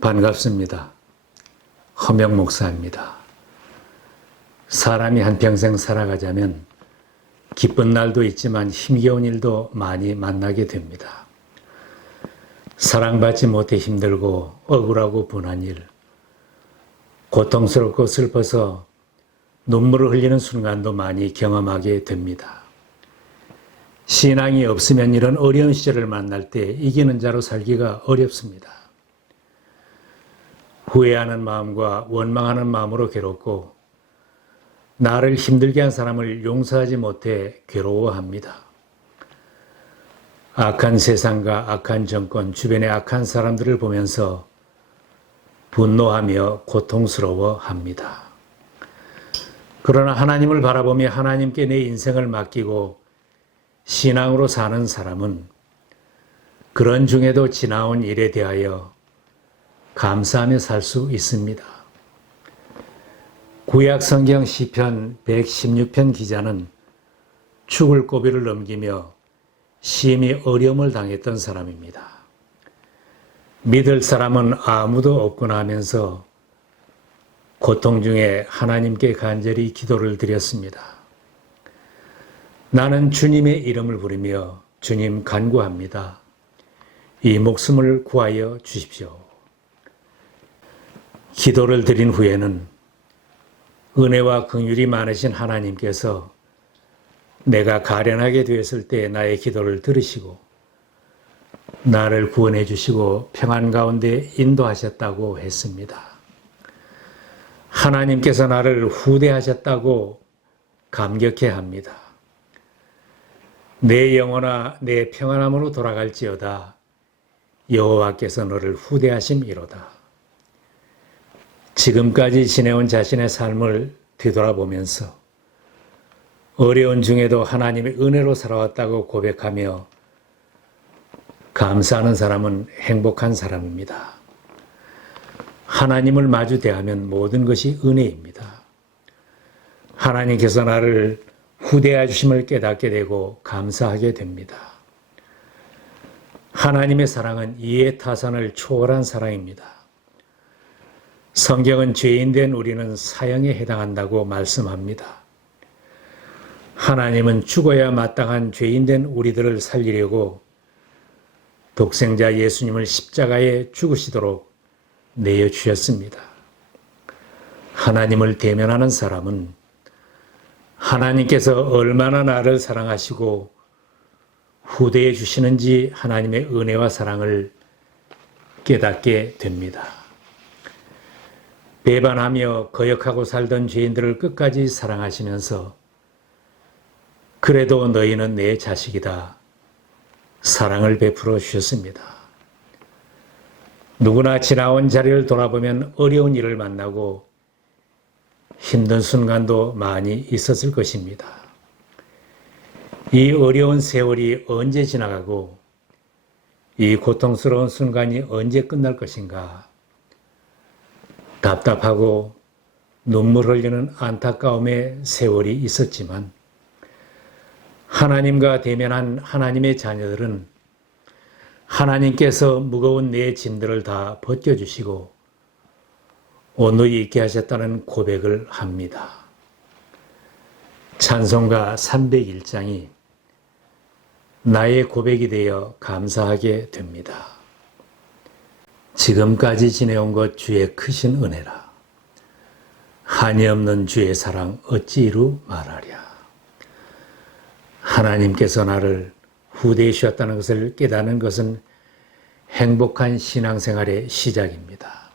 반갑습니다. 허명 목사입니다. 사람이 한평생 살아가자면 기쁜 날도 있지만 힘겨운 일도 많이 만나게 됩니다. 사랑받지 못해 힘들고 억울하고 분한 일, 고통스럽고 슬퍼서 눈물을 흘리는 순간도 많이 경험하게 됩니다. 신앙이 없으면 이런 어려운 시절을 만날 때 이기는 자로 살기가 어렵습니다. 후회하는 마음과 원망하는 마음으로 괴롭고 나를 힘들게 한 사람을 용서하지 못해 괴로워합니다. 악한 세상과 악한 정권, 주변의 악한 사람들을 보면서 분노하며 고통스러워합니다. 그러나 하나님을 바라보며 하나님께 내 인생을 맡기고 신앙으로 사는 사람은 그런 중에도 지나온 일에 대하여 감사하며 살 수 있습니다. 구약 성경 시편 116편 기자는 죽을 고비를 넘기며 심히 어려움을 당했던 사람입니다. 믿을 사람은 아무도 없구나 하면서 고통 중에 하나님께 간절히 기도를 드렸습니다. 나는 주님의 이름을 부르며 주님 간구합니다. 이 목숨을 구하여 주십시오. 기도를 드린 후에는 은혜와 긍휼이 많으신 하나님께서 내가 가련하게 되었을 때 나의 기도를 들으시고 나를 구원해 주시고 평안 가운데 인도하셨다고 했습니다. 하나님께서 나를 후대하셨다고 감격해 합니다. 내 영혼아 내 평안함으로 돌아갈지어다 여호와께서 너를 후대하심이로다. 지금까지 지내온 자신의 삶을 되돌아보면서 어려운 중에도 하나님의 은혜로 살아왔다고 고백하며 감사하는 사람은 행복한 사람입니다. 하나님을 마주 대하면 모든 것이 은혜입니다. 하나님께서 나를 후대해 주심을 깨닫게 되고 감사하게 됩니다. 하나님의 사랑은 이해 타산을 초월한 사랑입니다. 성경은 죄인된 우리는 사형에 해당한다고 말씀합니다. 하나님은 죽어야 마땅한 죄인된 우리들을 살리려고 독생자 예수님을 십자가에 죽으시도록 내어주셨습니다. 하나님을 대면하는 사람은 하나님께서 얼마나 나를 사랑하시고 후대해 주시는지 하나님의 은혜와 사랑을 깨닫게 됩니다. 배반하며 거역하고 살던 죄인들을 끝까지 사랑하시면서 그래도 너희는 내 자식이다. 사랑을 베풀어 주셨습니다. 누구나 지나온 자리를 돌아보면 어려운 일을 만나고 힘든 순간도 많이 있었을 것입니다. 이 어려운 세월이 언제 지나가고 이 고통스러운 순간이 언제 끝날 것인가 답답하고 눈물 흘리는 안타까움의 세월이 있었지만 하나님과 대면한 하나님의 자녀들은 하나님께서 무거운 내 짐들을 다 벗겨주시고 온누이 있게 하셨다는 고백을 합니다. 찬송가 301장이 나의 고백이 되어 감사하게 됩니다. 지금까지 지내온 것 주의 크신 은혜라. 한이 없는 주의 사랑 어찌 이루 말하랴. 하나님께서 나를 후대해 주셨다는 것을 깨닫는 것은 행복한 신앙생활의 시작입니다.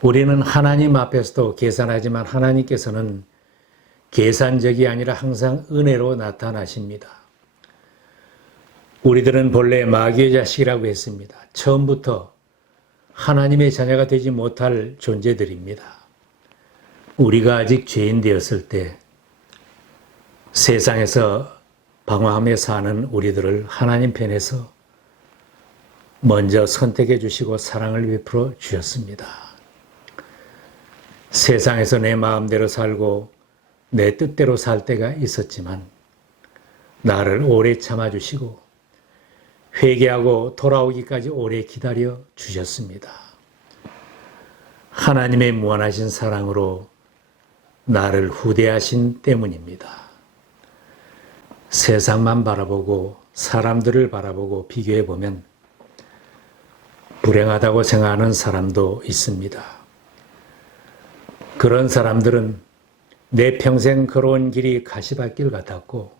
우리는 하나님 앞에서도 계산하지만 하나님께서는 계산적이 아니라 항상 은혜로 나타나십니다. 우리들은 본래 마귀의 자식이라고 했습니다. 처음부터 하나님의 자녀가 되지 못할 존재들입니다. 우리가 아직 죄인 되었을 때 세상에서 방황하며 사는 우리들을 하나님 편에서 먼저 선택해 주시고 사랑을 베풀어 주셨습니다. 세상에서 내 마음대로 살고 내 뜻대로 살 때가 있었지만 나를 오래 참아주시고 회개하고 돌아오기까지 오래 기다려 주셨습니다. 하나님의 무한하신 사랑으로 나를 후대하신 때문입니다. 세상만 바라보고 사람들을 바라보고 비교해 보면 불행하다고 생각하는 사람도 있습니다. 그런 사람들은 내 평생 걸어온 길이 가시밭길 같았고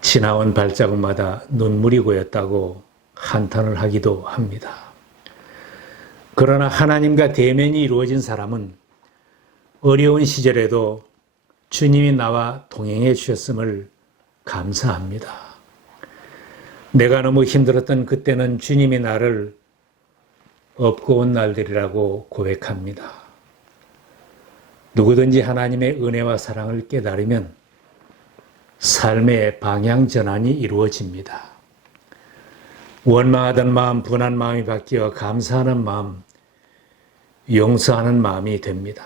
지나온 발자국마다 눈물이 고였다고 한탄을 하기도 합니다. 그러나 하나님과 대면이 이루어진 사람은 어려운 시절에도 주님이 나와 동행해 주셨음을 감사합니다. 내가 너무 힘들었던 그때는 주님이 나를 업고 온 날들이라고 고백합니다. 누구든지 하나님의 은혜와 사랑을 깨달으면 삶의 방향 전환이 이루어집니다. 원망하던 마음, 분한 마음이 바뀌어 감사하는 마음, 용서하는 마음이 됩니다.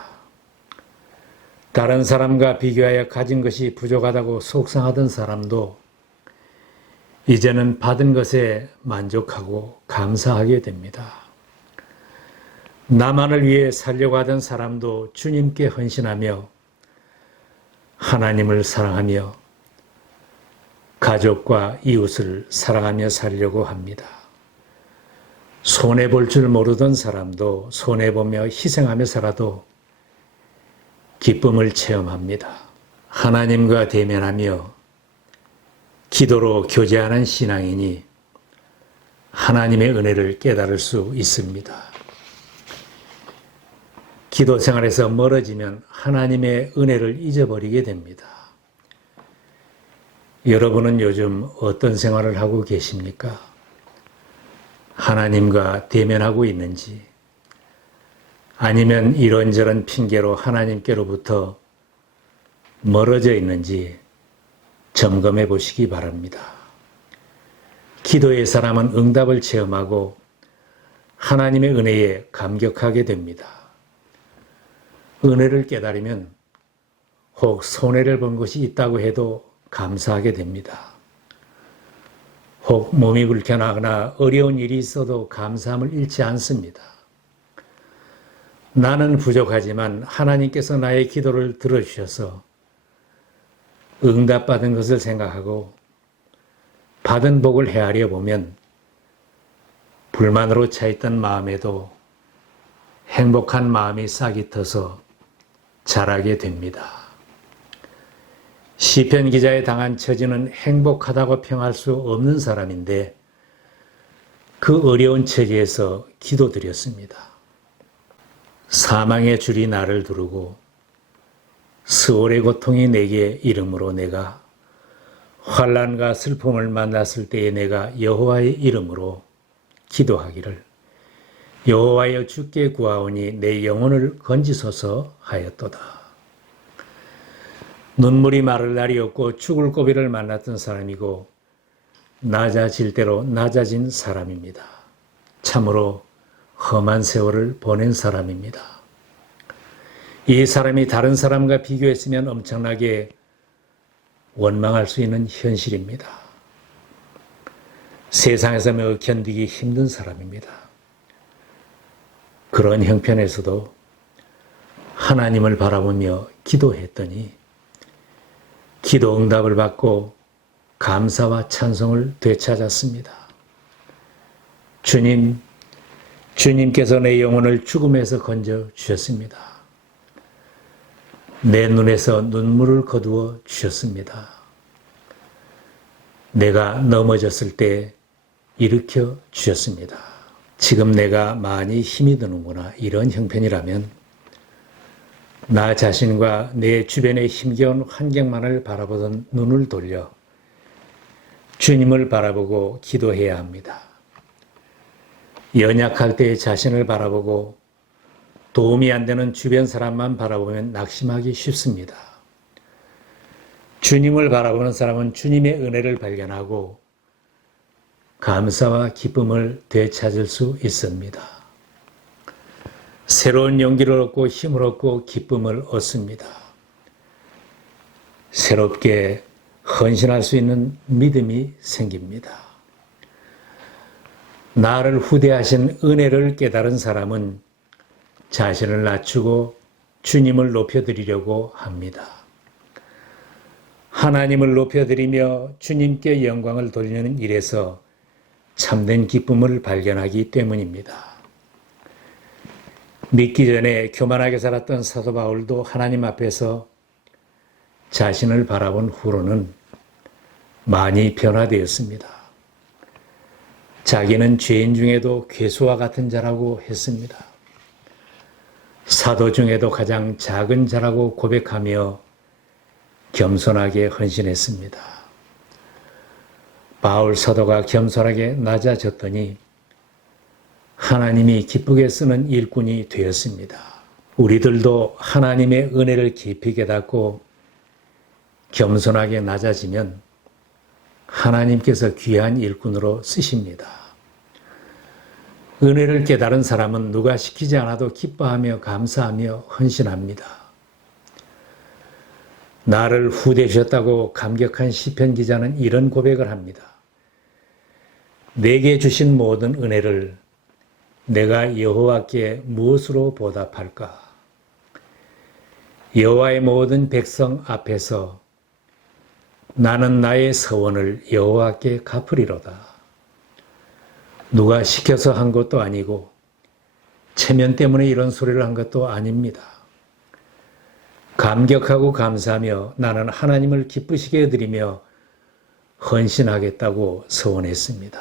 다른 사람과 비교하여 가진 것이 부족하다고 속상하던 사람도 이제는 받은 것에 만족하고 감사하게 됩니다. 나만을 위해 살려고 하던 사람도 주님께 헌신하며 하나님을 사랑하며 가족과 이웃을 사랑하며 살려고 합니다. 손해볼 줄 모르던 사람도 손해보며 희생하며 살아도 기쁨을 체험합니다. 하나님과 대면하며 기도로 교제하는 신앙인이 하나님의 은혜를 깨달을 수 있습니다. 기도 생활에서 멀어지면 하나님의 은혜를 잊어버리게 됩니다. 여러분은 요즘 어떤 생활을 하고 계십니까? 하나님과 대면하고 있는지, 아니면 이런저런 핑계로 하나님께로부터 멀어져 있는지 점검해 보시기 바랍니다. 기도의 사람은 응답을 체험하고 하나님의 은혜에 감격하게 됩니다. 은혜를 깨달으면 혹 손해를 본 것이 있다고 해도 감사하게 됩니다. 혹 몸이 불편하거나 어려운 일이 있어도 감사함을 잃지 않습니다. 나는 부족하지만 하나님께서 나의 기도를 들어주셔서 응답받은 것을 생각하고 받은 복을 헤아려 보면 불만으로 차있던 마음에도 행복한 마음이 싹이 터서 자라게 됩니다. 시편 기자에 당한 처지는 행복하다고 평할 수 없는 사람인데 그 어려운 처지에서 기도드렸습니다. 사망의 줄이 나를 두르고 스올의 고통이 내게 이름으로 내가 환난과 슬픔을 만났을 때에 내가 여호와의 이름으로 기도하기를 여호와여 주께 구하오니 내 영혼을 건지소서 하였도다. 눈물이 마를 날이 없고 죽을 고비를 만났던 사람이고 낮아질 대로 낮아진 사람입니다. 참으로 험한 세월을 보낸 사람입니다. 이 사람이 다른 사람과 비교했으면 엄청나게 원망할 수 있는 현실입니다. 세상에서 매우 견디기 힘든 사람입니다. 그런 형편에서도 하나님을 바라보며 기도했더니 기도 응답을 받고 감사와 찬송을 되찾았습니다. 주님께서 내 영혼을 죽음에서 건져 주셨습니다. 내 눈에서 눈물을 거두어 주셨습니다. 내가 넘어졌을 때 일으켜 주셨습니다. 지금 내가 많이 힘이 드는구나, 이런 형편이라면 나 자신과 내 주변의 힘겨운 환경만을 바라보던 눈을 돌려 주님을 바라보고 기도해야 합니다. 연약할 때 자신을 바라보고 도움이 안 되는 주변 사람만 바라보면 낙심하기 쉽습니다. 주님을 바라보는 사람은 주님의 은혜를 발견하고 감사와 기쁨을 되찾을 수 있습니다. 새로운 용기를 얻고 힘을 얻고 기쁨을 얻습니다. 새롭게 헌신할 수 있는 믿음이 생깁니다. 나를 후대하신 은혜를 깨달은 사람은 자신을 낮추고 주님을 높여드리려고 합니다. 하나님을 높여드리며 주님께 영광을 돌리는 일에서 참된 기쁨을 발견하기 때문입니다. 믿기 전에 교만하게 살았던 사도 바울도 하나님 앞에서 자신을 바라본 후로는 많이 변화되었습니다. 자기는 죄인 중에도 괴수와 같은 자라고 했습니다. 사도 중에도 가장 작은 자라고 고백하며 겸손하게 헌신했습니다. 바울 사도가 겸손하게 낮아졌더니 하나님이 기쁘게 쓰는 일꾼이 되었습니다. 우리들도 하나님의 은혜를 깊이 깨닫고 겸손하게 낮아지면 하나님께서 귀한 일꾼으로 쓰십니다. 은혜를 깨달은 사람은 누가 시키지 않아도 기뻐하며 감사하며 헌신합니다. 나를 후대해 주셨다고 감격한 시편 기자는 이런 고백을 합니다. 내게 주신 모든 은혜를 내가 여호와께 무엇으로 보답할까? 여호와의 모든 백성 앞에서 나는 나의 서원을 여호와께 갚으리로다. 누가 시켜서 한 것도 아니고 체면 때문에 이런 소리를 한 것도 아닙니다. 감격하고 감사하며 나는 하나님을 기쁘시게 해드리며 헌신하겠다고 서원했습니다.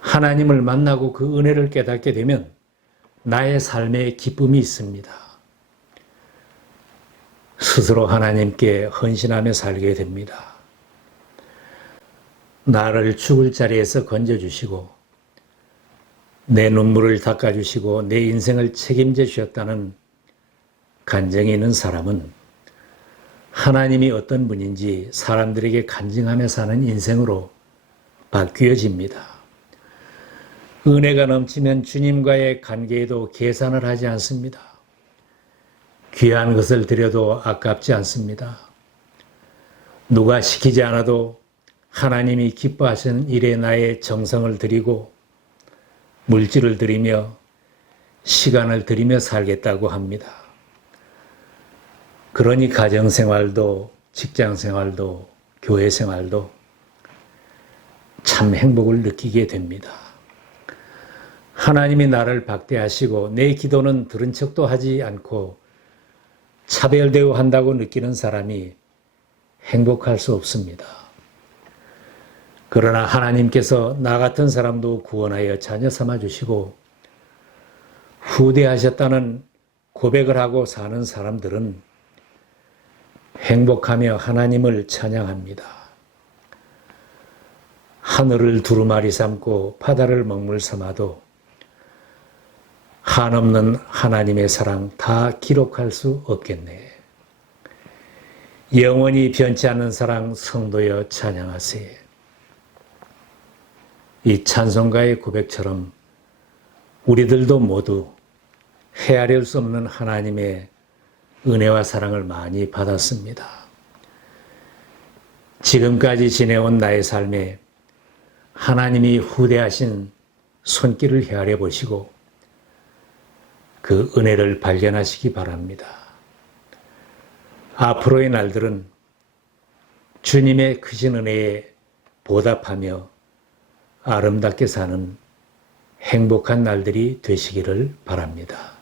하나님을 만나고 그 은혜를 깨닫게 되면 나의 삶에 기쁨이 있습니다. 스스로 하나님께 헌신하며 살게 됩니다. 나를 죽을 자리에서 건져주시고 내 눈물을 닦아주시고 내 인생을 책임져 주셨다는 간증이 있는 사람은 하나님이 어떤 분인지 사람들에게 간증하며 사는 인생으로 바뀌어집니다. 은혜가 넘치면 주님과의 관계에도 계산을 하지 않습니다. 귀한 것을 드려도 아깝지 않습니다. 누가 시키지 않아도 하나님이 기뻐하시는 일에 나의 정성을 드리고 물질을 드리며 시간을 드리며 살겠다고 합니다. 그러니 가정생활도 직장생활도 교회생활도 참 행복을 느끼게 됩니다. 하나님이 나를 박대하시고 내 기도는 들은 척도 하지 않고 차별 대우한다고 느끼는 사람이 행복할 수 없습니다. 그러나 하나님께서 나 같은 사람도 구원하여 자녀 삼아 주시고 후대하셨다는 고백을 하고 사는 사람들은 행복하며 하나님을 찬양합니다. 하늘을 두루마리 삼고 바다를 먹물 삼아도 한없는 하나님의 사랑 다 기록할 수 없겠네. 영원히 변치 않는 사랑 성도여 찬양하세. 이 찬송가의 고백처럼 우리들도 모두 헤아릴 수 없는 하나님의 은혜와 사랑을 많이 받았습니다. 지금까지 지내온 나의 삶에 하나님이 후대하신 손길을 헤아려 보시고 그 은혜를 발견하시기 바랍니다. 앞으로의 날들은 주님의 크신 은혜에 보답하며 아름답게 사는 행복한 날들이 되시기를 바랍니다.